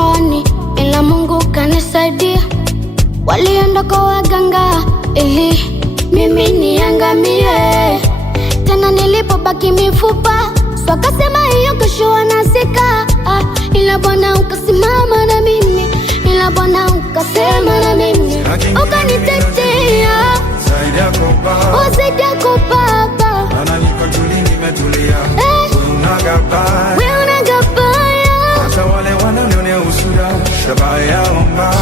ndoani, ila Mungu kanisaidia. Walienda kwa waganga ili mimi niangamie. Tena nilipobaki mifupa, so akasema hiyo kesho wanazika. Ila Bwana ukasimama na mimi, ila Bwana ukasema na mimi, ukanitetea. Zaidi yako Baba, maana niko tuli nimetulia. Wewe unagabaya, hata wale wananionea usuda. Shabaya yao mbaya,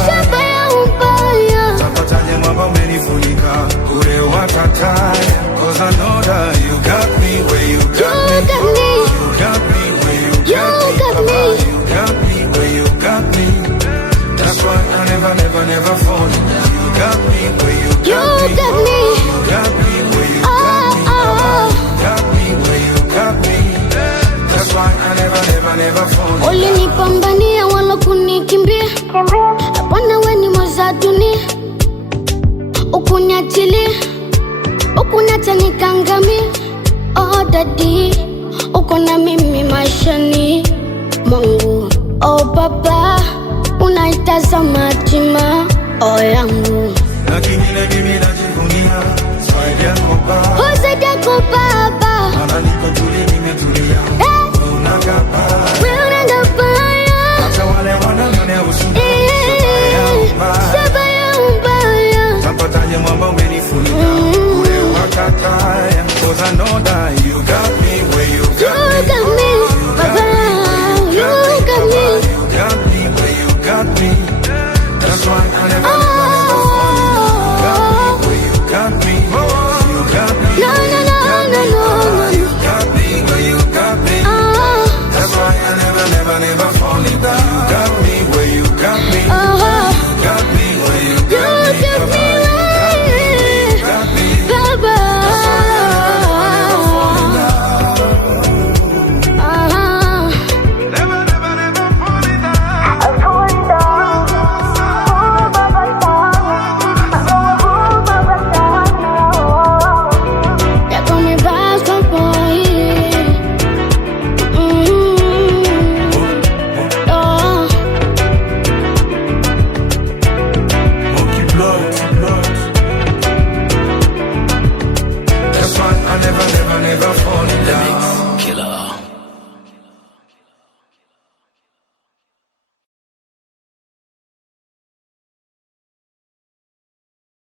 tapataje mwamba umenifunika ule watataya. 'Cause I know that you got me where you got me. You got me where you got me. You got me where you got me. That's why I never fall. You got me where you got me. You got me where you got me. You got me where you got me. That's why I never fall. ulinipambania wala kunikimbia. Bwana wewe ni mweza dunia, ukuniachilia, ukuniacha nikangamia. Oh daddy, uko na mimi maishani mwangu. Oh Baba, unaitazama hatima yangu. Lakini mimi najivunia zaidi yako Baba.